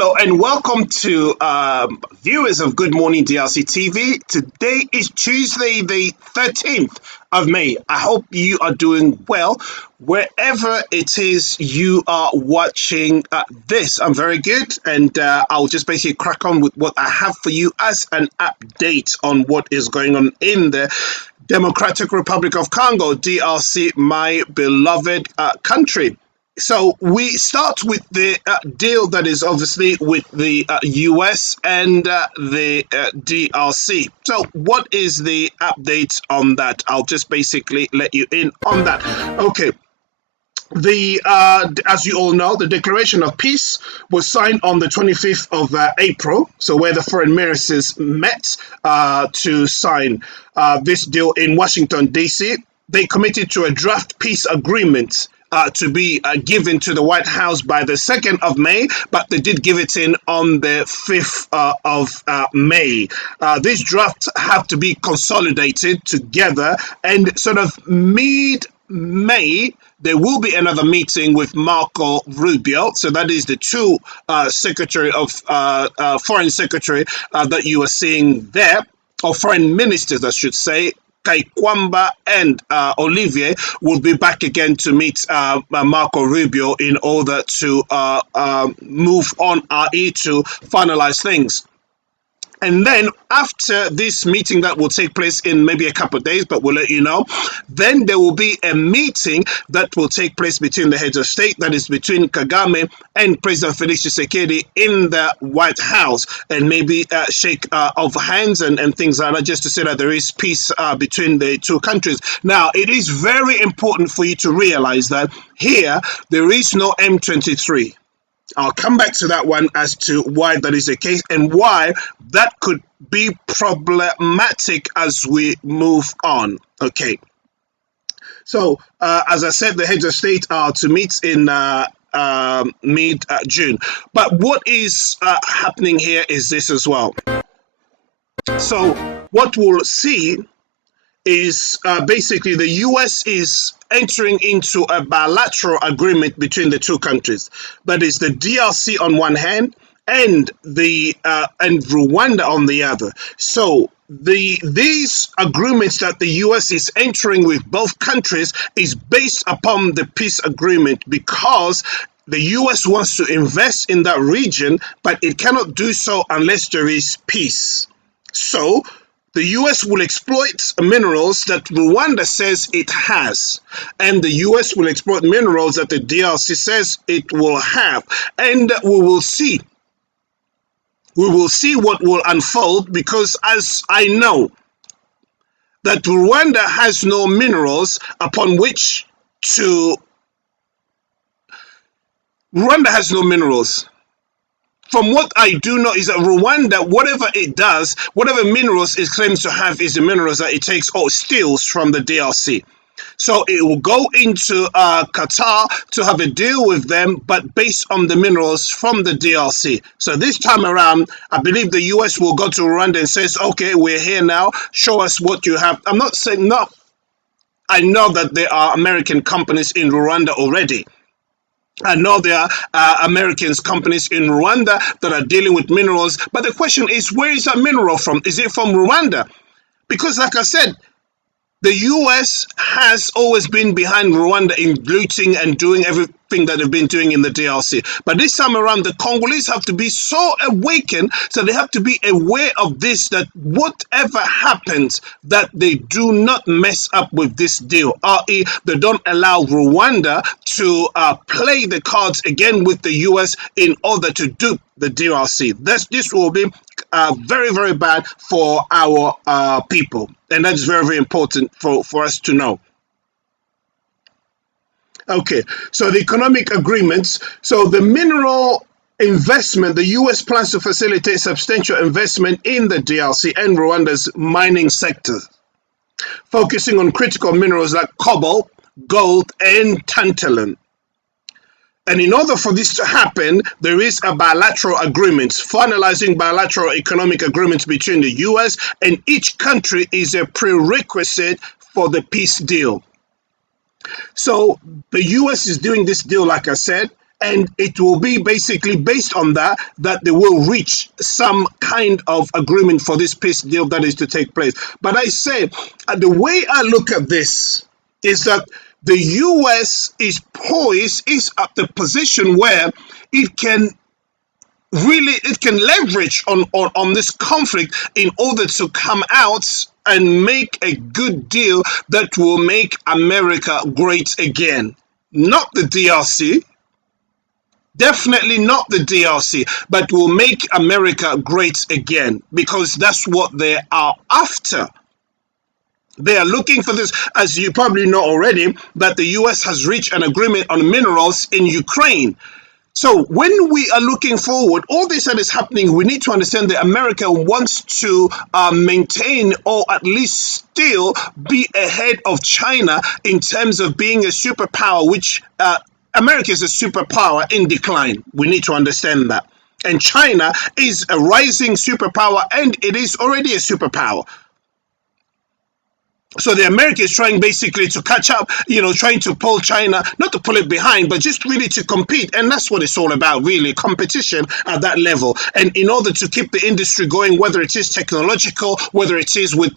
Hello and welcome to viewers of Good Morning DRC TV. Today is Tuesday, the 13th of May. I hope you are doing well wherever it is you are watching this. I'm very good, and I'll just basically crack on with what I have for you as an update on what is going on in the Democratic Republic of Congo, DRC, my beloved country. So we start with the deal that is obviously with the US and the DRC. So what is the update on that? I'll just basically let you in on that. Okay. As you all know, the Declaration of Peace was signed on the 25th of April, so where the foreign ministers met to sign this deal in Washington, D.C. They committed to a draft peace agreement to be given to the White House by the 2nd of May, but they did give it in on the 5th of May. These drafts have to be consolidated together, and sort of mid-May, there will be another meeting with Marco Rubio. So that is the two Secretary of Foreign Secretary that you are seeing there, or Foreign Ministers, I should say. Kwamba and Olivier will be back again to meet Marco Rubio in order to move on, i.e. to finalize things. And then after this meeting that will take place in maybe a couple of days, but we'll let you know, then there will be a meeting that will take place between the heads of state, that is between Kagame and President Felix Tshisekedi in the White House, and maybe shake of hands and things like that, just to say that there is peace between the two countries. Now, it is very important for you to realize that here there is no M23. I'll come back to that one as to why that is the case and why that could be problematic as we move on. Okay. So, as I said, the heads of state are to meet in mid-June. But what is happening here is this as well. So, what we'll see is basically the US is entering into a bilateral agreement between the two countries. That is the DRC on one hand and and Rwanda on the other. So these agreements that the US is entering with both countries is based upon the peace agreement, because the US wants to invest in that region, but it cannot do so unless there is peace. So the US will exploit minerals that Rwanda says it has, and the US will exploit minerals that the DRC says it will have, and we will see. We will see what will unfold, because as I know that Rwanda has no minerals upon which to... Rwanda has no minerals. From what I do know is that Rwanda, whatever it does, whatever minerals it claims to have is the minerals that it takes or steals from the DRC. So it will go into Qatar to have a deal with them, but based on the minerals from the DRC. So this time around, I believe the US will go to Rwanda and says, okay, we're here now, show us what you have. I'm not saying no. I know that there are American companies in Rwanda already. I know there are Americans, companies in Rwanda that are dealing with minerals. But the question is, where is that mineral from? Is it from Rwanda? Because like I said, the US has always been behind Rwanda in looting and doing everything that they've been doing in the DRC. But this time around, the Congolese have to be so awakened, so they have to be aware of this, that whatever happens, that they do not mess up with this deal, i.e. they don't allow Rwanda to play the cards again with the US in order to dupe the DRC. This will be very, very bad for our people. And that is very, very important for us to know. Okay, so the economic agreements. So the mineral investment, the US plans to facilitate substantial investment in the DRC and Rwanda's mining sector, focusing on critical minerals like cobalt, gold, and tantalum. And in order for this to happen, there is a bilateral agreement. Finalizing bilateral economic agreements between the US and each country is a prerequisite for the peace deal. So the US is doing this deal, like I said, and it will be basically based on that they will reach some kind of agreement for this peace deal that is to take place. But I say, the way I look at this is that the US is poised, is at the position where it can leverage on this conflict in order to come out and make a good deal that will make America great again. Not the DRC, definitely not the DRC, but will make America great again, because that's what they are after. They are looking for this, as you probably know already, that the US has reached an agreement on minerals in Ukraine. So when we are looking forward, all this that is happening, we need to understand that America wants to maintain, or at least still be ahead of China in terms of being a superpower, which America is a superpower in decline. We need to understand that. And China is a rising superpower, and it is already a superpower. So the America is trying basically to catch up, trying to pull China, not to pull it behind, but just really to compete. And that's what it's all about, really, competition at that level. And in order to keep the industry going, whether it is technological, whether it is with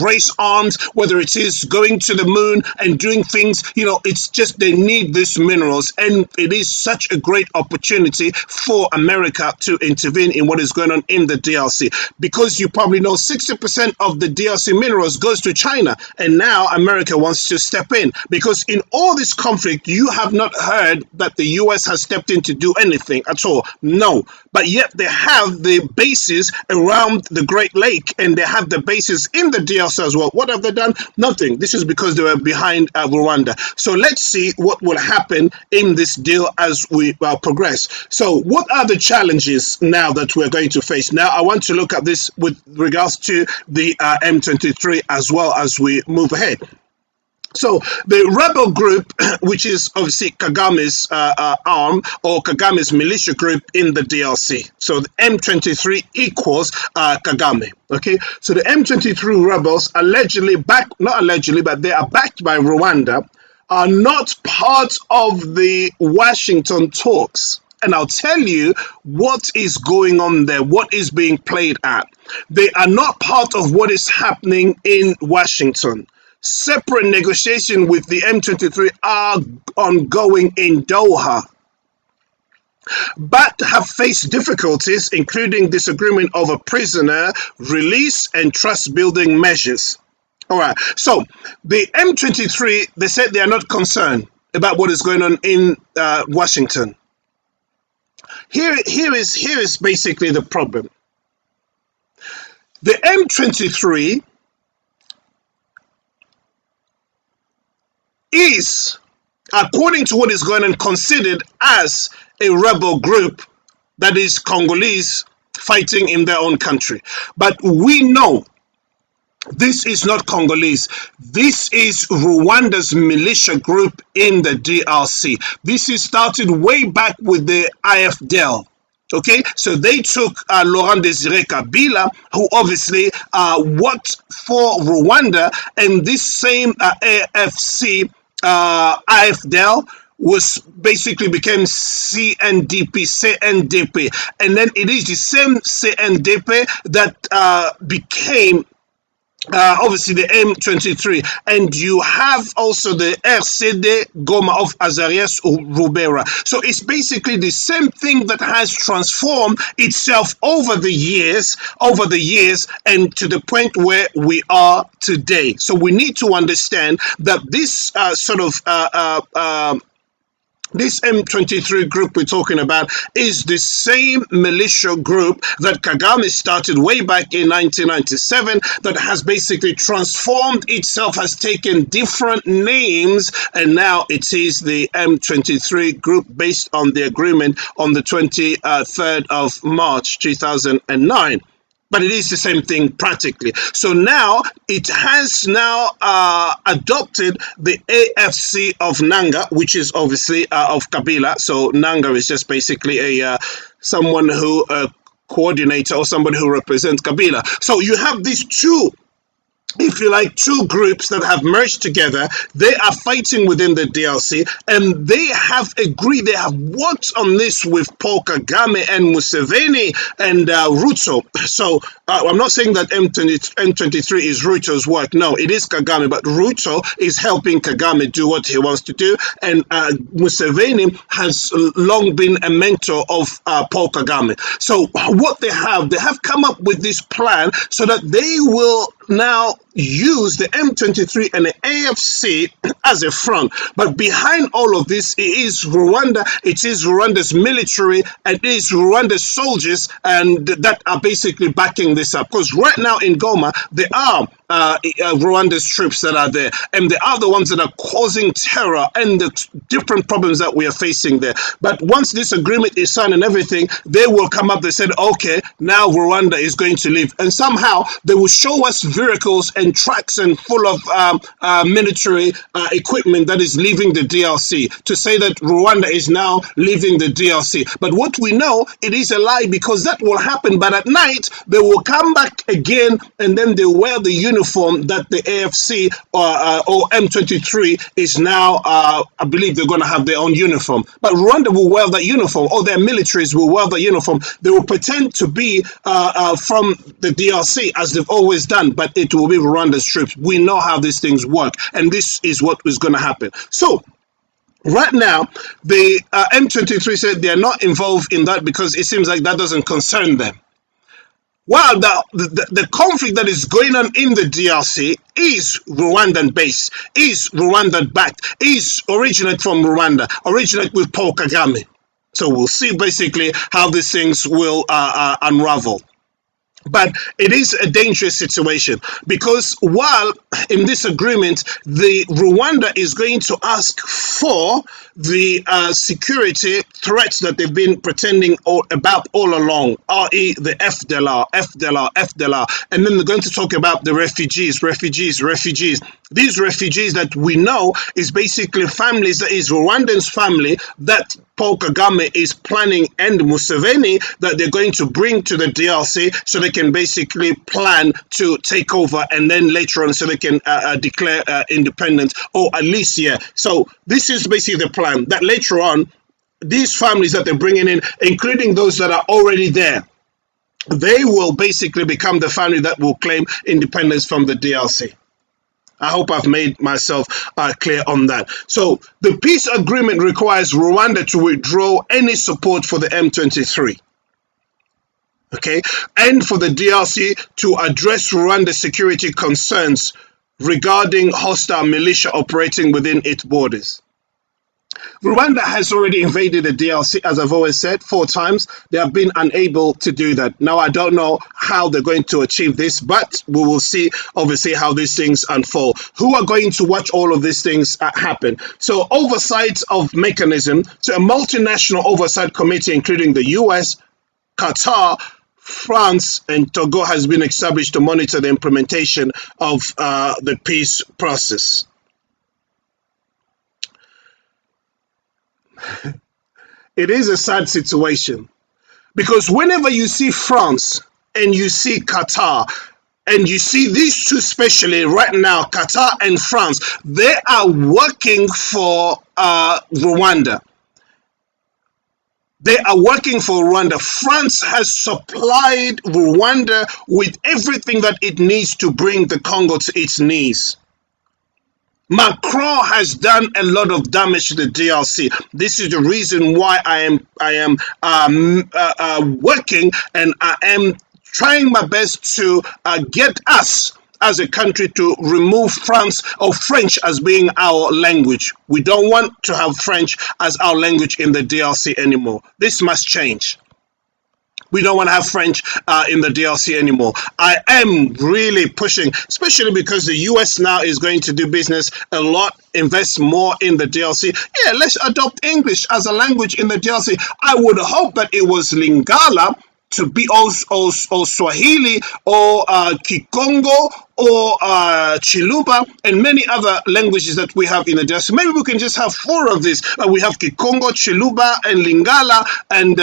race arms, whether it is going to the moon and doing things, it's just they need these minerals. And it is such a great opportunity for America to intervene in what is going on in the DRC. Because you probably know 60% of the DRC minerals goes to China, and now America wants to step in, because in all this conflict you have not heard that the US has stepped in to do anything at all. No, but yet they have the bases around the Great Lake, and they have the bases in the DRC as well. What have they done? Nothing. This is because they were behind Rwanda. So let's see what will happen in this deal as we progress. So what are the challenges now that we're going to face? Now I want to look at this with regards to the M23 as well as we move ahead. So the rebel group, which is obviously Kagame's arm, or Kagame's militia group in the DRC. So the M23 equals Kagame. Okay, so the M23 rebels allegedly not allegedly, but they are backed by Rwanda, are not part of the Washington talks. And I'll tell you what is going on there, what is being played at. They are not part of what is happening in Washington. Separate negotiations with the M23 are ongoing in Doha, but have faced difficulties, including disagreement over prisoner release and trust-building measures. All right, so the M23, they said they are not concerned about what is going on in Washington. Here is basically the problem. The M23 is, according to what is going on, considered as a rebel group that is Congolese fighting in their own country. But we know this is not Congolese. This is Rwanda's militia group in the DRC. This is started way back with the AFDL. Okay, so they took Laurent Desire Kabila, who obviously worked for Rwanda, and this same AFC, AFDL, was basically became CNDP, and then it is the same CNDP that became obviously the M23, and you have also the RCD Goma of Azarias Rubera. So it's basically the same thing that has transformed itself over the years, and to the point where we are today. So we need to understand that this this M23 group we're talking about is the same militia group that Kagame started way back in 1997, that has basically transformed itself, has taken different names, and now it is the M23 group based on the agreement on the 23rd of March 2009. But it is the same thing practically. So now it has now adopted the AFC of Nanga, which is obviously of Kabila. So Nanga is just basically a someone who coordinator or somebody who represents Kabila. So you have these two if you like, two groups that have merged together. They are fighting within the DRC, and they have agreed, they have worked on this with Paul Kagame and Museveni and Ruto. So I'm not saying that M23 is Ruto's work. No, it is Kagame, but Ruto is helping Kagame do what he wants to do, and Museveni has long been a mentor of Paul Kagame. So what they have come up with this plan so that they will now use the M23 and the AFC as a front. But behind all of this, it is Rwanda, it is Rwanda's military, and it is Rwanda's soldiers, and that are basically backing this up. Because right now in Goma, there are Rwanda's troops that are there, and they are the ones that are causing terror and the different problems that we are facing there. But once this agreement is signed and everything, they will come up, they said, okay, now Rwanda is going to leave. And somehow they will show us vehicles and trucks and full of military equipment that is leaving the DRC to say that Rwanda is now leaving the DRC. But what we know, it is a lie, because that will happen. But at night, they will come back again, and then they wear the uniform that the AFC or M23 is now, I believe they're going to have their own uniform. But Rwanda will wear that uniform, or their militaries will wear the uniform. They will pretend to be from the DRC, as they've always done, but it will be Rwanda's troops. We know how these things work, and this is what is going to happen. So right now, the M23 said they are not involved in that because it seems like that doesn't concern them. Well, the conflict that is going on in the DRC is Rwandan based, is Rwandan backed, is originated from Rwanda, originated with Paul Kagame. So we'll see basically how these things will unravel. But it is a dangerous situation, because while in this agreement, the Rwanda is going to ask for the security threats that they've been pretending about all along, i.e. the FDLR, and then they're going to talk about the refugees. These refugees that we know is basically families, that is Rwandan's family that Paul Kagame is planning, and Museveni, that they're going to bring to the DRC so they can basically plan to take over, and then later on so they can declare independence, or at least, yeah. So this is basically the plan, that later on, these families that they're bringing in, including those that are already there, they will basically become the family that will claim independence from the DRC. I hope I've made myself clear on that. So the peace agreement requires Rwanda to withdraw any support for the M23. Okay, and for the DRC to address Rwanda's security concerns regarding hostile militia operating within its borders. Rwanda has already invaded the DRC, as I've always said, 4 times. They have been unable to do that. Now, I don't know how they're going to achieve this, but we will see, obviously, how these things unfold. Who are going to watch all of these things happen? So, oversight of mechanism. So, a multinational oversight committee, including the US, Qatar, France, and Togo, has been established to monitor the implementation of the peace process. It is a sad situation, because whenever you see France and you see Qatar and you see these two, especially right now, Qatar and France, they are working for Rwanda. They are working for Rwanda. France has supplied Rwanda with everything that it needs to bring the Congo to its knees. Macron has done a lot of damage to the DRC. This is the reason why I am working, and I am trying my best to get us as a country to remove France or French as being our language. We don't want to have French as our language in the DRC anymore. This must change. We don't want to have French in the DRC anymore. I am really pushing, especially because the US now is going to do business a lot, invest more in the DRC. Yeah, let's adopt English as a language in the DRC. I would hope that it was Lingala to be or Swahili or Kikongo or Chiluba and many other languages that we have in the DRC. Maybe we can just have 4 of these. We have Kikongo, Chiluba, and Lingala, and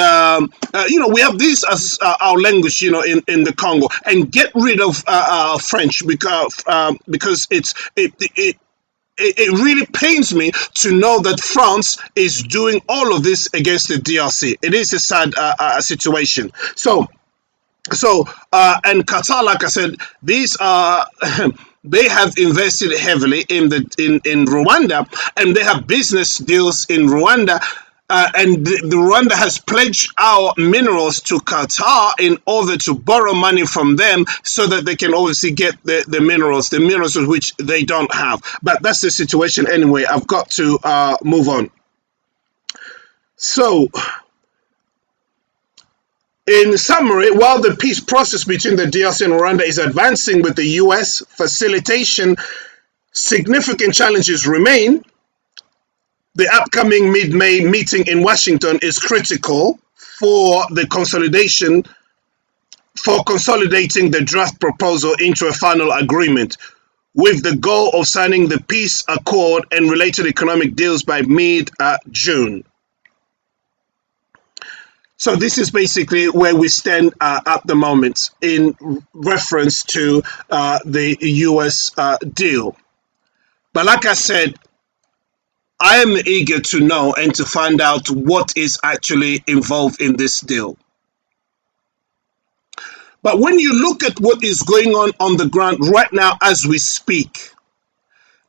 we have these as our language, in the Congo, and get rid of French because it really pains me to know that France is doing all of this against the DRC. It is a sad situation. So, and Qatar, like I said, these are they have invested heavily in Rwanda, and they have business deals in Rwanda. And the Rwanda has pledged our minerals to Qatar in order to borrow money from them so that they can obviously get the minerals which they don't have. But that's the situation anyway. I've got to move on. So, in summary, while the peace process between the DRC and Rwanda is advancing with the US facilitation, significant challenges remain. The upcoming mid-May meeting in Washington is critical for consolidating the draft proposal into a final agreement, with the goal of signing the peace accord and related economic deals by mid-June. So this is basically where we stand at the moment in reference to the US deal. But like I said, I am eager to know and to find out what is actually involved in this deal. But when you look at what is going on the ground right now as we speak,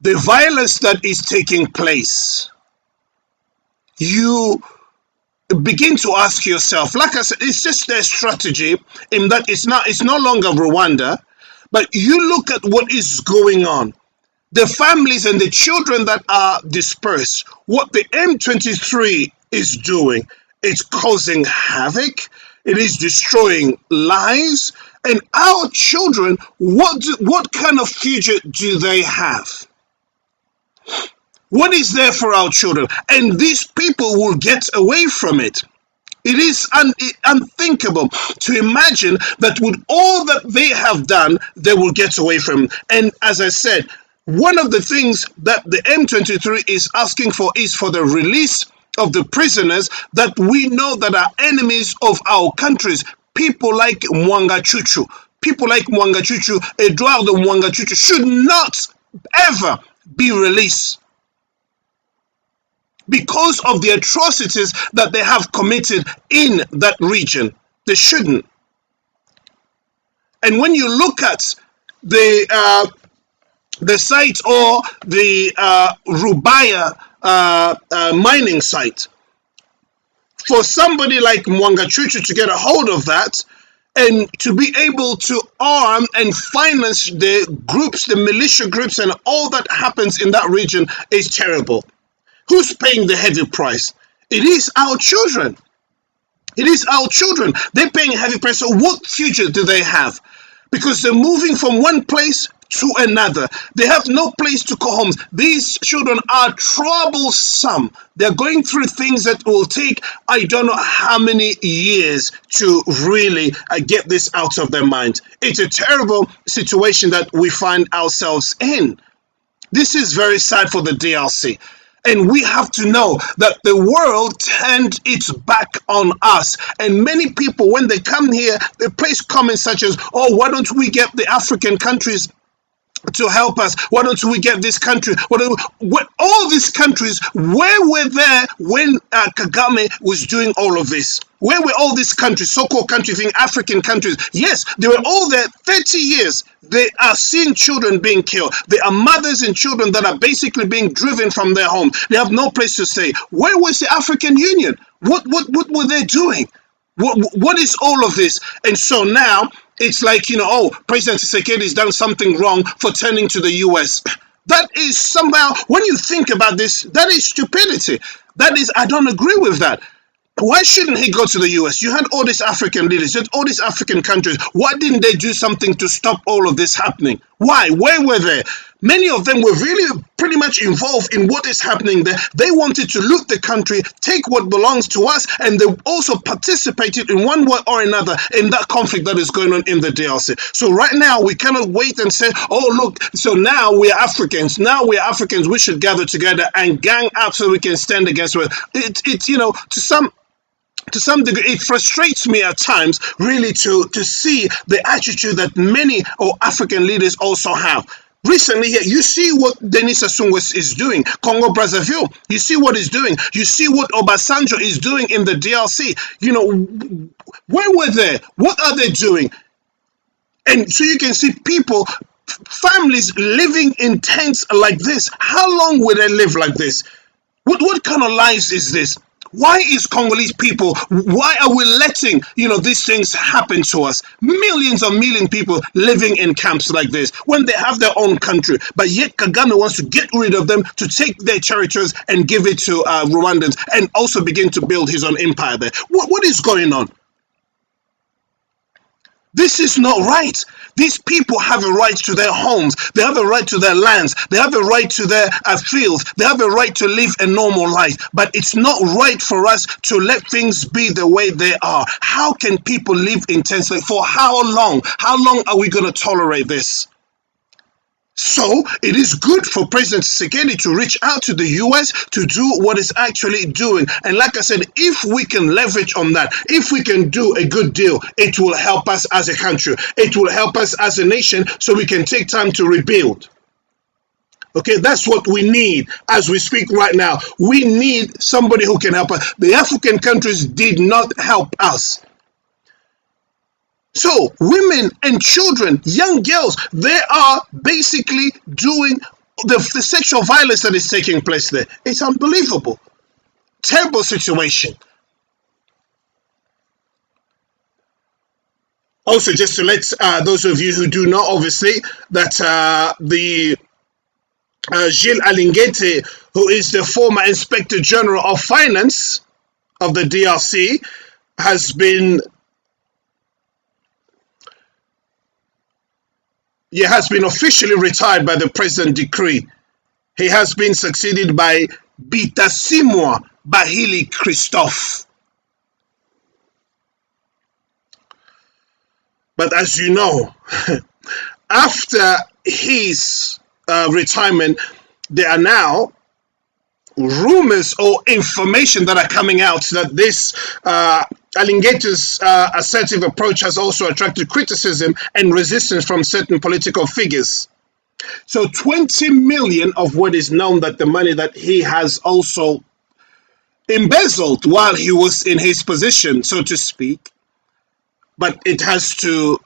the violence that is taking place, you begin to ask yourself, like I said, it's just their strategy in that it's no longer Rwanda, but you look at what is going on. The families and the children that are dispersed, what the M23 is doing, it's causing havoc, it is destroying lives, and our children, what kind of future do they have? What is there for our children? And these people will get away from it. It is unthinkable to imagine that with all that they have done, they will get away from it. And as I said, one of the things that the M23 is asking for is for the release of the prisoners that we know that are enemies of our countries. People like Mwangachuchu, Eduardo Mwangachuchu should not ever be released because of the atrocities that they have committed in that region. They shouldn't. And when you look at the site or the Rubaya mining site, for somebody like Mwangachuchu to get a hold of that and to be able to arm and finance the groups, the militia groups, and all that happens in that region is terrible. Who's paying the heavy price? It is our children. It is our children. They're paying a heavy price. So what future do they have? Because they're moving from one place to another. They have no place to call home. These children are troublesome. They're going through things that will take, I don't know how many years to really get this out of their minds. It's a terrible situation that we find ourselves in. This is very sad for the DRC. And we have to know that the world turned its back on us. And many people, when they come here, they place comments such as, oh, why don't we get the African countries to help us? Why don't we get this country? All these countries, where were they when Kagame was doing all of this? Where were all these countries, so-called countries, African countries? Yes, they were all there 30 years. They are seeing children being killed. There are mothers and children that are basically being driven from their home. They have no place to stay. Where was the African Union? What were they doing? What is all of this? And so now it's like, oh, President Tshisekedi has done something wrong for turning to the US. That is somehow, when you think about this, that is stupidity. I don't agree with that. Why shouldn't he go to the US? You had all these African leaders, you had all these African countries. Why didn't they do something to stop all of this happening? Why? Where were they? Many of them were really pretty much involved in what is happening there. They wanted to loot the country, take what belongs to us, and they also participated in one way or another in that conflict that is going on in the DRC. So right now, we cannot wait and say, oh, look, so now we are Africans. Now we are Africans. We should gather together and gang up so we can stand against it. It's you know, to some degree, it frustrates me at times, really, to see the attitude that many African leaders also have. Recently, here, you see what Denis Sassou Nguesso is doing, Congo Brazzaville. You see what he's doing. You see what Obasanjo is doing in the DRC. You know, where were they? What are they doing? And so you can see people, families living in tents like this. How long will they live like this? What kind of lives is this? Why is Congolese people, why are we letting, you know, these things happen to us? Millions of people living in camps like this when they have their own country. But yet Kagame wants to get rid of them, to take their territories and give it to Rwandans, and also begin to build his own empire there. What is going on? This is not right. These people have a right to their homes. They have a right to their lands. They have a right to their fields. They have a right to live a normal life. But it's not right for us to let things be the way they are. How can people live intensely? For how long? How long are we going to tolerate this? So it is good for President Tshisekedi to reach out to the US to do what it's actually doing. And like I said, if we can leverage on that, if we can do a good deal, it will help us as a country. It will help us as a nation so we can take time to rebuild. Okay, that's what we need as we speak right now. We need somebody who can help us. The African countries did not help us. So women and children, young girls, they are basically doing the sexual violence that is taking place there. It's unbelievable. Terrible situation. Also, just to let those of you who do know, obviously, that the Gilles Alingete, who is the former Inspector General of Finance of the DRC, has been officially retired by the president decree. He has been succeeded by Bitasimwa Bahili Christophe. But as you know, after his retirement, there are now rumors or information that are coming out that this Alingete's assertive approach has also attracted criticism and resistance from certain political figures. So 20 million of what is known that the money that he has also embezzled while he was in his position, so to speak, but it has to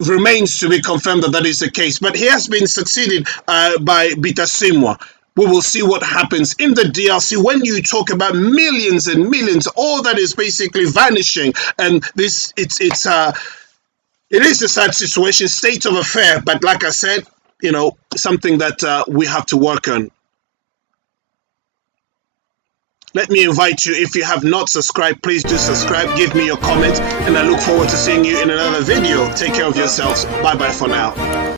remains to be confirmed that that is the case. But he has been succeeded by Bitasimwa. We will see what happens in the DRC when you talk about millions and millions. All that is basically vanishing, and this it is a sad situation, state of affair. But like I said, you know, something that we have to work on. Let me invite you, if you have not subscribed, please do subscribe. Give me your comments, and I look forward to seeing you in another video. Take care of yourselves. Bye bye for now.